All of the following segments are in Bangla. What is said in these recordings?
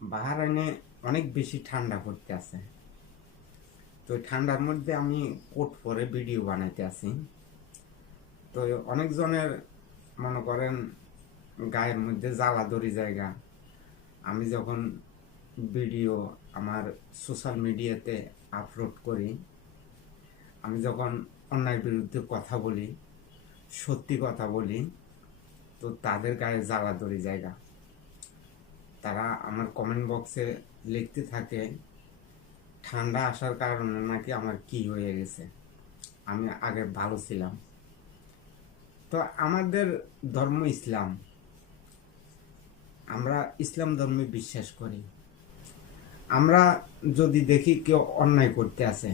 বাহারাইনে অনেক বেশি ঠান্ডা পড়তে আছে। তো ঠান্ডার মধ্যে আমি কোট পরে ভিডিও বানাইতে আছি। তো অনেকজনের মনে করেন গায়ের মধ্যে জ্বালা ধরি জায়গা। আমি যখন ভিডিও আমার সোশ্যাল মিডিয়াতে আপলোড করি, আমি যখন অন্যায়ের বিরুদ্ধে কথা বলি, সত্যি কথা বলি, তো তাদের গায়ে জ্বালা ধরি জায়গা। তারা আমার কমেন্ট বক্সে লিখতে থাকে ঠান্ডা আসার কারণে নাকি আমার কি হয়ে গেছে, আমি আগে ভালো ছিলাম। তো আমাদের ধর্ম ইসলাম, আমরা ইসলাম ধর্মে বিশ্বাস করি। আমরা যদি দেখি কেউ অন্যায় করতে আছে,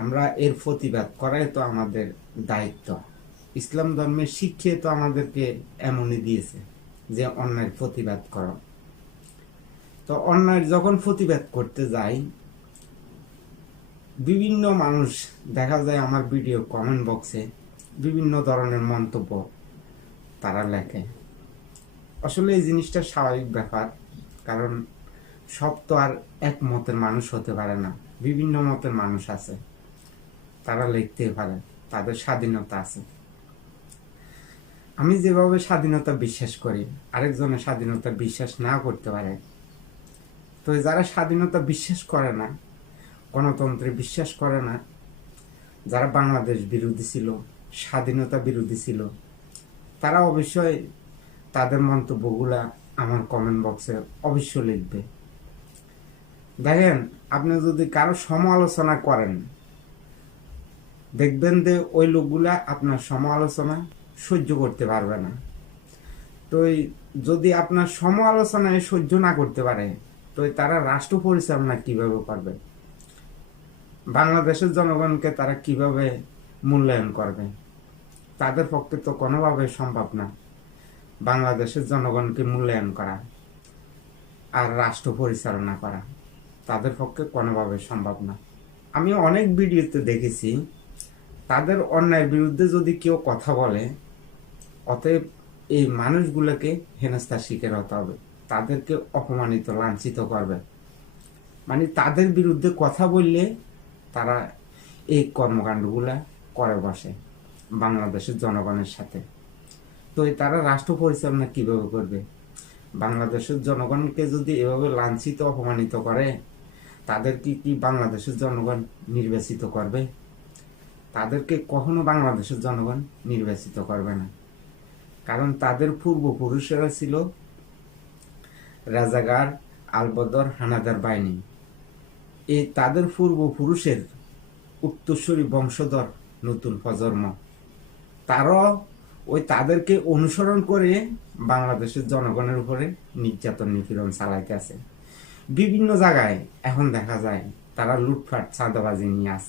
আমরা এর প্রতিবাদ করাই তো আমাদের দায়িত্ব। ইসলাম ধর্মের শিক্ষা তো আমাদেরকে এমনই দিয়েছে যে অন্যায়ের প্রতিবাদ করো। তো অন্যায়ের যখন প্রতিবাদ করতে যাই, বিভিন্ন মানুষ দেখা যায় আমার ভিডিও কমেন্ট বক্সে বিভিন্ন ধরনের মন্তব্য তারা লেখে। আসলে এই জিনিসটা স্বাভাবিক ব্যাপার, কারণ সব তো আর এক মতের মানুষ হতে পারে না, বিভিন্ন মতের মানুষ আছে, তারা লিখতেই পারে, তাদের স্বাধীনতা আছে। আমি যেভাবে স্বাধীনতা বিশ্বাস করি, আরেকজনের স্বাধীনতা বিশ্বাস না করতে পারে। তো যারা স্বাধীনতা বিশ্বাস করে না, গণতন্ত্রে বিশ্বাস করে না, যারা বাংলাদেশ বিরোধী ছিল, স্বাধীনতা বিরোধী ছিল, তারা অবশ্যই তাদের মন্তব্যগুলা আমার কমেন্ট বক্সে অবশ্য লিখবে। দেখেন, আপনি যদি কারো সমালোচনা করেন, দেখবেন যে ওই লোকগুলা আপনার সমালোচনা সহ্য করতে পারবে না। তো যদি আপনার সমালোচনায় সহ্য না করতে পারে, তো তারা রাষ্ট্র পরিচালনা কিভাবে করবে? বাংলাদেশের জনগণকে তারা কিভাবে মূল্যায়ন করবে? তাদের পক্ষে তো কোনোভাবে সম্ভব না বাংলাদেশের জনগণকে মূল্যায়ন করা আর রাষ্ট্র পরিচালনা করা। তাদের পক্ষে কোনোভাবে সম্ভব না। আমি অনেক ভিডিওতে দেখেছি, তাদের অন্যায়ের বিরুদ্ধে যদি কেউ কথা বলে, অতএব এই মানুষগুলোকে হেনস্থার শিকার হতে হবে, তাদেরকে অপমানিত লাঞ্ছিত করবে। মানে তাদের বিরুদ্ধে কথা বললে তারা এই কর্মকাণ্ডগুলা করে বসে বাংলাদেশের জনগণের সাথে। তো তারা রাষ্ট্র পরিচালনা কিভাবে করবে? বাংলাদেশের জনগণকে যদি এভাবে লাঞ্ছিত অপমানিত করে, তাদেরকে কি বাংলাদেশের জনগণ নির্বাচিত করবে? তাদেরকে কখনো বাংলাদেশের জনগণ নির্বাচিত করবে না, কারণ তাদের পূর্বপুরুষেরা ছিল রাজাকার, আলবদর, হানাদার বাহিনী। এই তাদের পূর্বপুরুষের উত্তরসূরি বংশধর নতুন প্রজন্ম, তারাও ওই তাদেরকে অনুসরণ করে বাংলাদেশের জনগণের উপরে নির্যাতন নিপীড়ন চালাইতে আছে। বিভিন্ন জায়গায় এখন দেখা যায় তারা লুটপাট চাঁদাবাজি নিয়ে আছে।